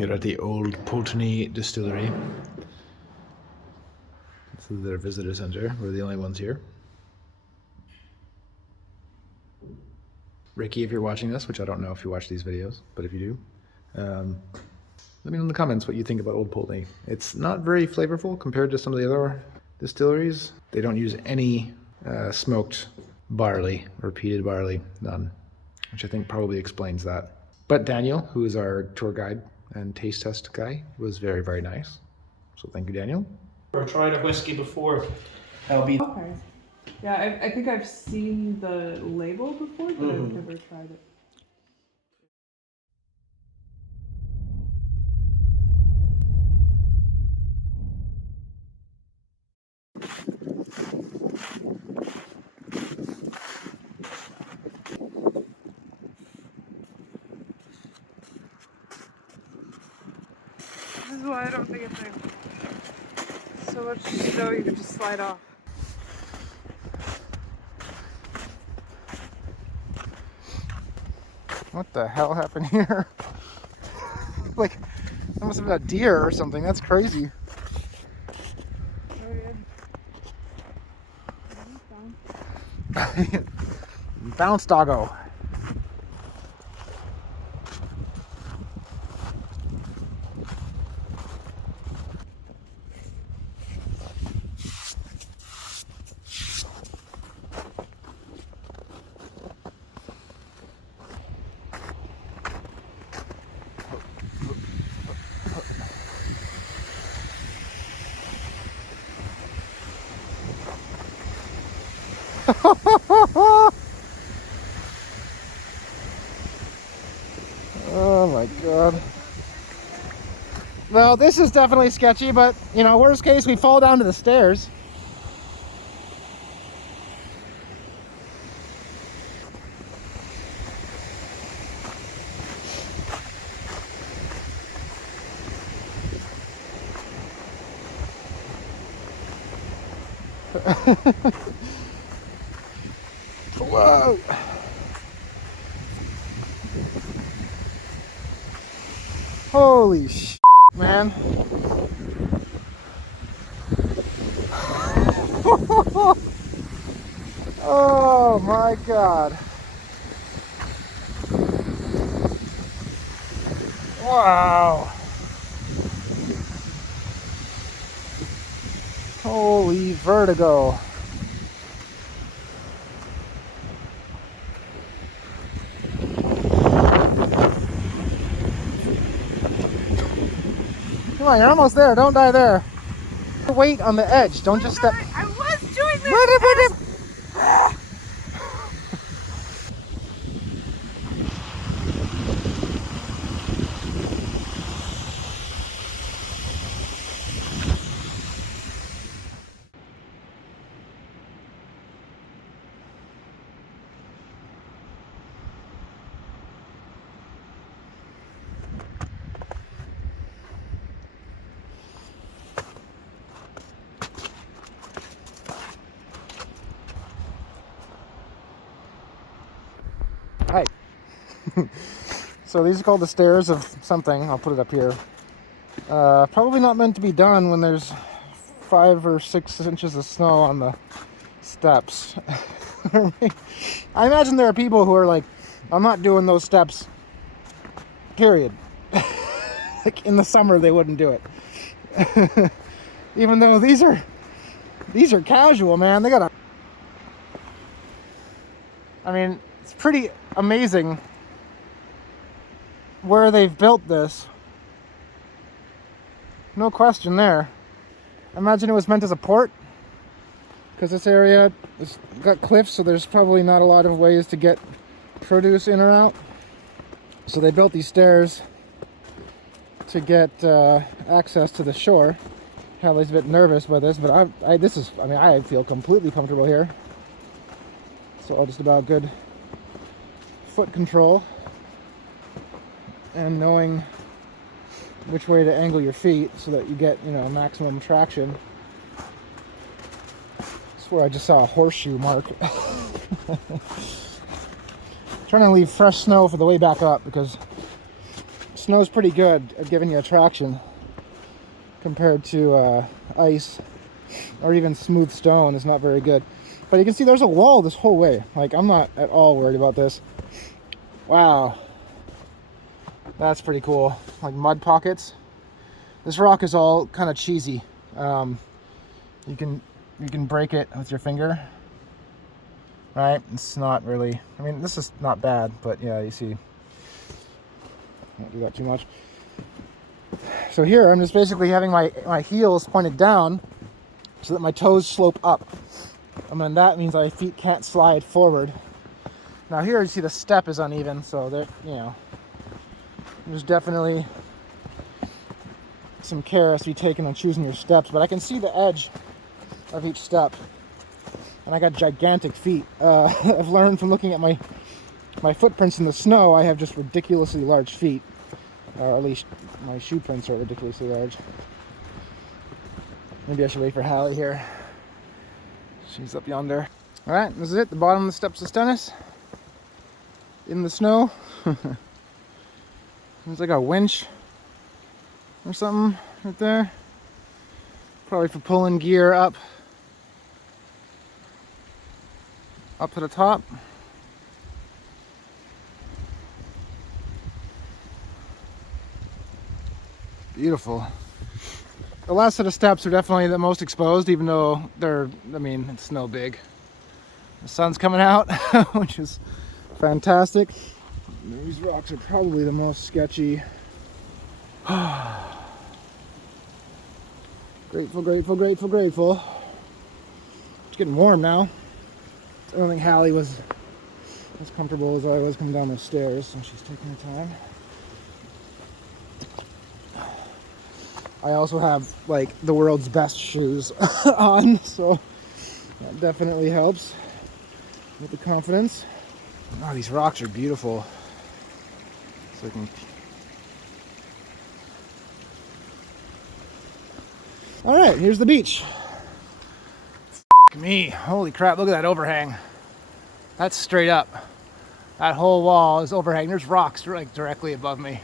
here at the Old Pulteney Distillery. This is their visitor center. We're the only ones here. Ricky, if you're watching this, which I don't know if you watch these videos, but if you do, let me know in the comments what you think about Old Pulteney. It's not very flavorful compared to some of the other distilleries. They don't use any smoked barley or peated barley, none, which I think probably explains that. But Daniel, who is our tour guide and taste test guy, was very, very nice. So thank you, Daniel. Or tried a whiskey before. That'll be. Okay. Yeah, I think I've seen the label before, but I've never tried it. This is why I don't think it's so much snow you can just slide off. What the hell happened here? Like, that must have been a deer or something. That's crazy. Bounce doggo. Oh my god. Well, this is definitely sketchy, but you know, worst case we fall down to the stairs. Whoa! Holy sh**, man. Oh my god. Wow. Holy vertigo. Come on, you're almost there. Don't die there. Wait on the edge. Don't just step. I was doing this! Hi. So these are called the stairs of something. I'll put it up here. Probably not meant to be done when there's 5 or 6 inches of snow on the steps. I imagine there are people who are like, I'm not doing those steps, period. Like in the summer they wouldn't do it. Even though these are casual, man. They got a, I mean, it's pretty amazing where they've built this. No question there. I imagine it was meant as a port, because this area has got cliffs, so there's probably not a lot of ways to get produce in or out. So they built these stairs to get access to the shore. Hallie's a bit nervous by this, but I feel completely comfortable here. So all just about good foot control and knowing which way to angle your feet so that you get, you know, maximum traction. I swear I just saw a horseshoe mark. Trying to leave fresh snow for the way back up because snow's pretty good at giving you attraction compared to ice or even smooth stone is not very good. But you can see there's a wall this whole way. Like, I'm not at all worried about this. Wow. That's pretty cool. Like mud pockets. This rock is all kind of cheesy. You can break it with your finger. Right? It's not really, I mean, this is not bad, but yeah, you see. Don't do that too much. So here, I'm just basically having my heels pointed down so that my toes slope up. And then that means my feet can't slide forward. Now here, you see the step is uneven, so there, you know, there's definitely some care has to be taken on choosing your steps, but I can see the edge of each step. And I got gigantic feet. I've learned from looking at my footprints in the snow, I have just ridiculously large feet. Or at least my shoe prints are ridiculously large. Maybe I should wait for Hallie here. She's up yonder. Alright, this is it. The bottom of the steps of Stennis. In the snow. There's like a winch or something right there. Probably for pulling gear up to the top. Beautiful. The last set of steps are definitely the most exposed, even though they're, I mean, it's no big. The sun's coming out, which is fantastic. These rocks are probably the most sketchy. Grateful, grateful, grateful, grateful. It's getting warm now. I don't think Hallie was as comfortable as I was coming down the stairs, so she's taking her time. I also have like the world's best shoes on, so that definitely helps with the confidence. Oh, these rocks are beautiful. So I can... All right, here's the beach. Me, holy crap, look at that overhang. That's straight up. That whole wall is overhang. There's rocks like directly above me.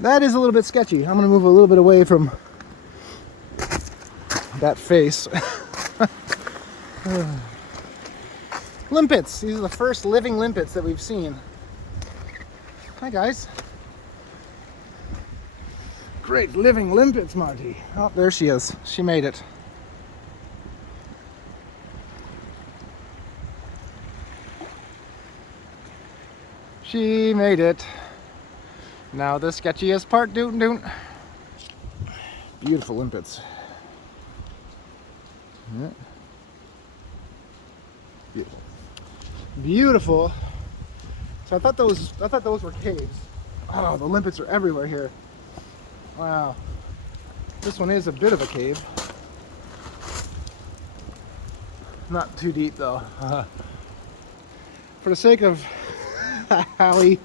That is a little bit sketchy. I'm gonna move a little bit away from that face. Limpets. These are the first living limpets that we've seen. Hi guys. Great living limpets, Marty. Oh, there she is. She made it. She made it. Now the sketchiest part, doot. Beautiful limpets. Yeah. Beautiful. Beautiful. So I thought those were caves. Oh, the limpets are everywhere here. Wow. This one is a bit of a cave. Not too deep though. For the sake of Hallie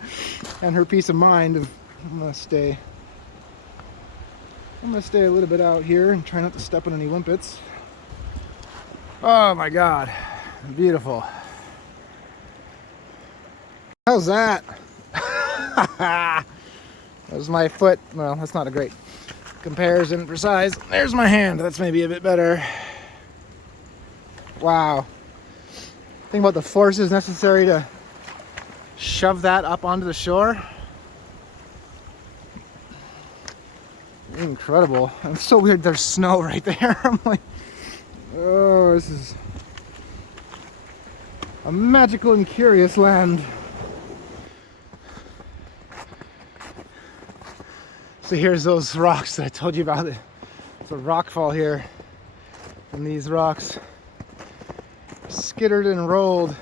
and her peace of mind, I'm gonna stay a little bit out here and try not to step on any limpets. Oh my god, beautiful. How's that? There's my foot. Well, that's not a great comparison for size. There's my hand. That's maybe a bit better. Wow. Think about the forces necessary to shove that up onto the shore. Incredible. It's so weird there's snow right there. I'm like, oh, this is a magical and curious land. So here's those rocks that I told you about. It's a rock fall here. And these rocks skittered and rolled.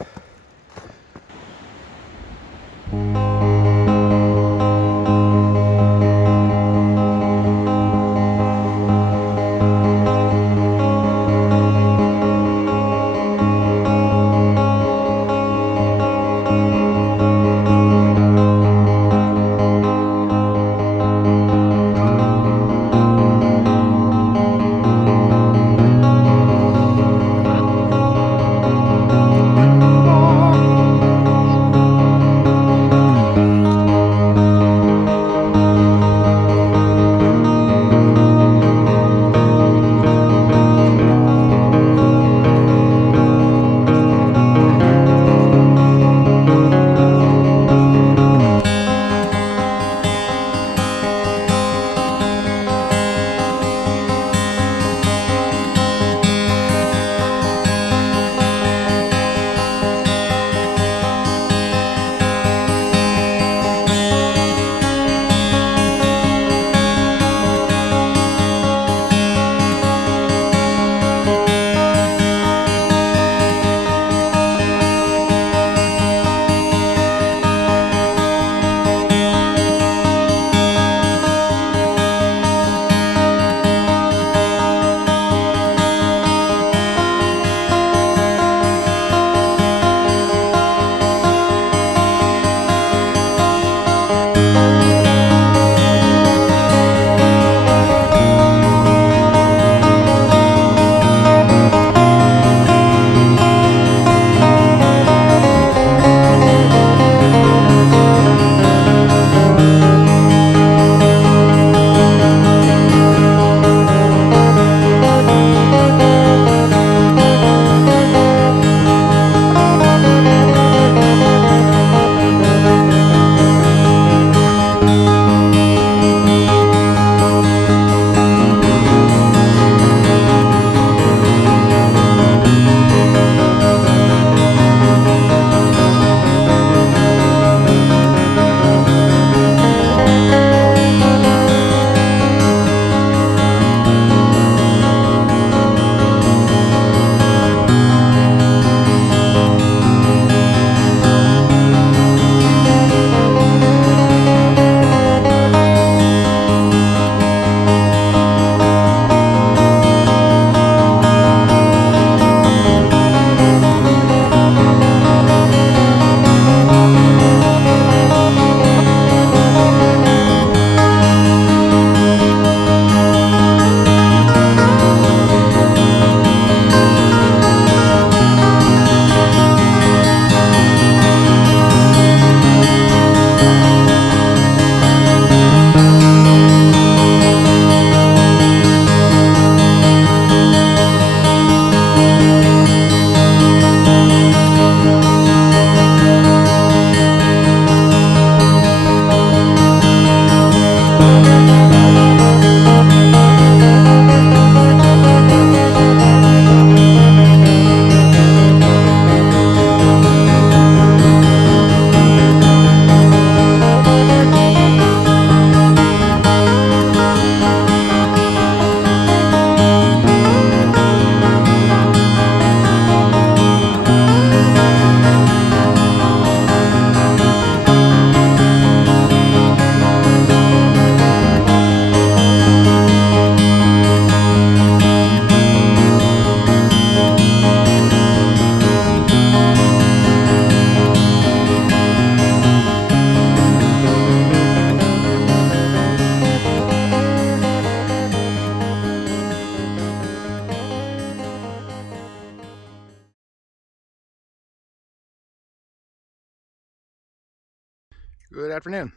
Good afternoon.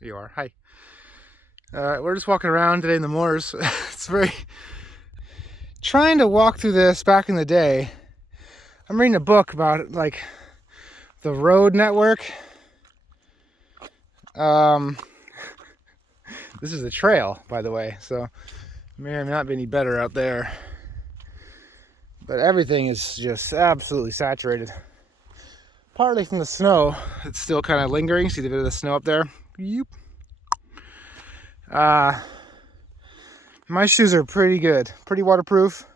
Here you are. Hi. We're just walking around today in the moors. It's very... Trying to walk through this back in the day. I'm reading a book about like the road network. This is a trail, by the way, so may or may not be any better out there. But everything is just absolutely saturated. Partly from the snow. It's still kind of lingering. See the bit of the snow up there? Yep. My shoes are pretty good. Pretty waterproof.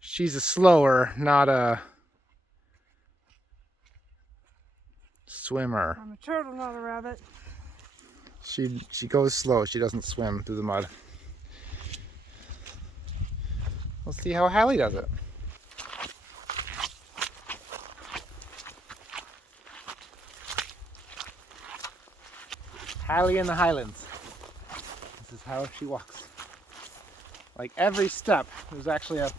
She's a slower, not a swimmer. I'm a turtle, not a rabbit. She goes slow. She doesn't swim through the mud. Let's see how Hallie does it. Hallie in the Highlands. This is how she walks. Like every step, there's actually a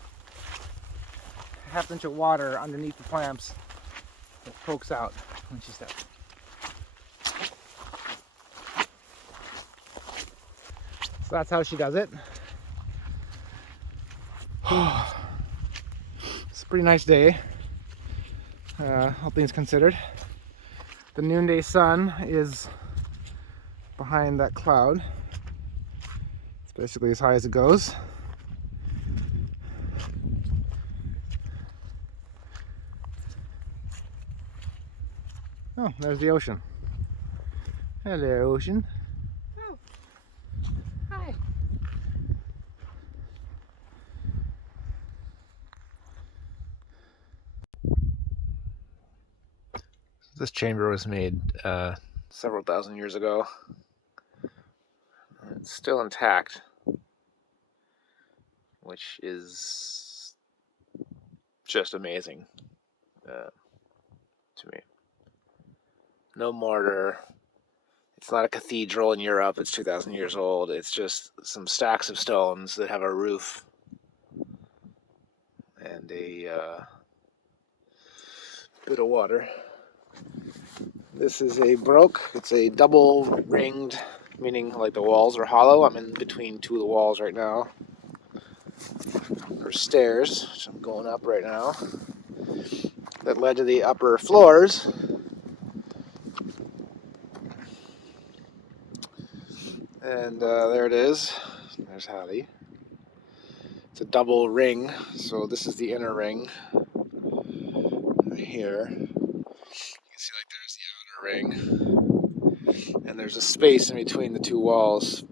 half inch of water underneath the clamps that pokes out when she steps. So that's how she does it. It's a pretty nice day, all things considered. The noonday sun is behind that cloud. It's basically as high as it goes. Oh, there's the ocean. Hello, ocean. Oh. Hi. This chamber was made several thousand years ago. It's still intact, which is just amazing to me. No mortar. It's not a cathedral in Europe. It's 2,000 years old. It's just some stacks of stones that have a roof and a bit of water. This is a broke. It's a double ringed, meaning like the walls are hollow. I'm in between two of the walls right now. There's stairs, which I'm going up right now, that led to the upper floors. And there it is. There's Hallie. It's a double ring, so this is the inner ring right here. You can see like there's the outer ring, and there's a space in between the two walls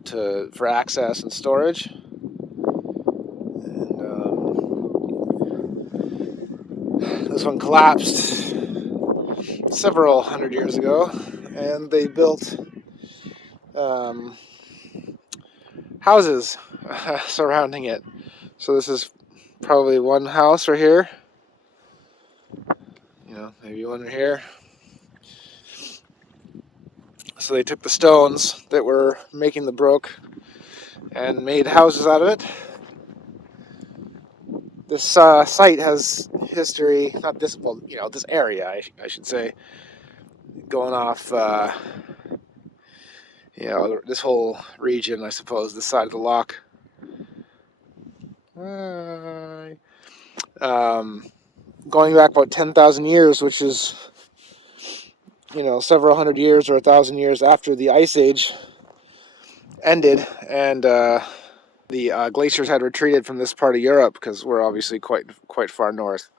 for access and storage. And this one collapsed several hundred years ago, and they built houses surrounding it. So this is probably one house right here. You know, maybe one right here. So they took the stones that were making the brook and made houses out of it. This site has history, not this, well, you know, this area, I should say, going off, you know, this whole region, I suppose, this side of the loch. Going back about 10,000 years, which is, you know, several hundred years or 1,000 years after the Ice Age ended, and the glaciers had retreated from this part of Europe because we're obviously quite far north.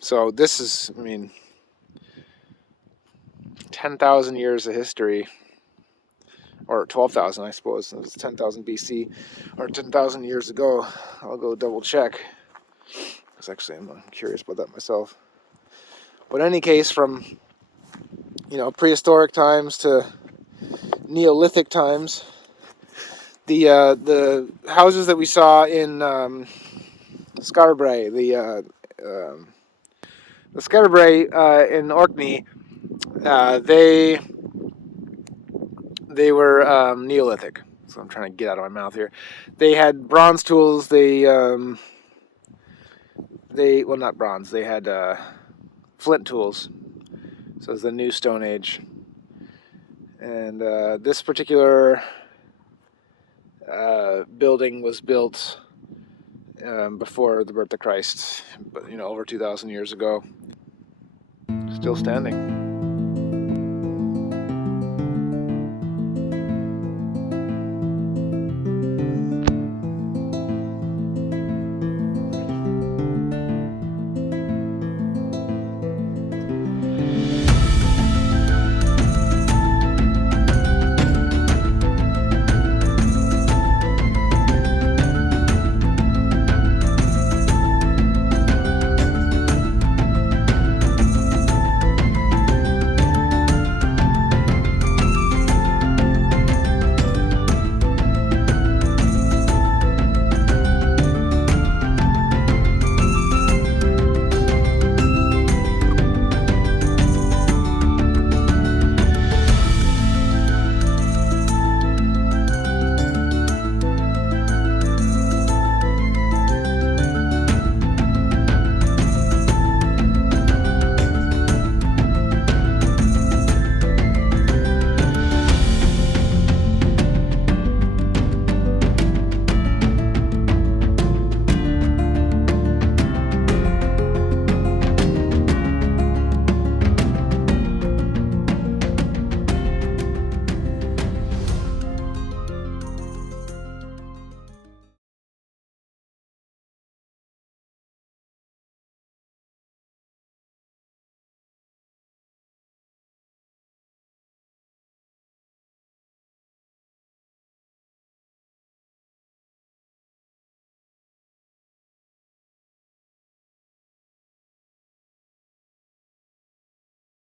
So this is, I mean, 10,000 years of history, or 12,000, I suppose. It was 10,000 BC, or 10,000 years ago. I'll go double check, because actually I'm curious about that myself. But in any case, from, you know, prehistoric times to Neolithic times, the houses that we saw in Scarborough, the Scarborough in Orkney, they were Neolithic. So I'm trying to get out of my mouth here. They had bronze tools. Well, not bronze. They had flint tools, So it's the New Stone Age. And this particular building was built before the birth of Christ, but over 2,000 years ago. Still standing.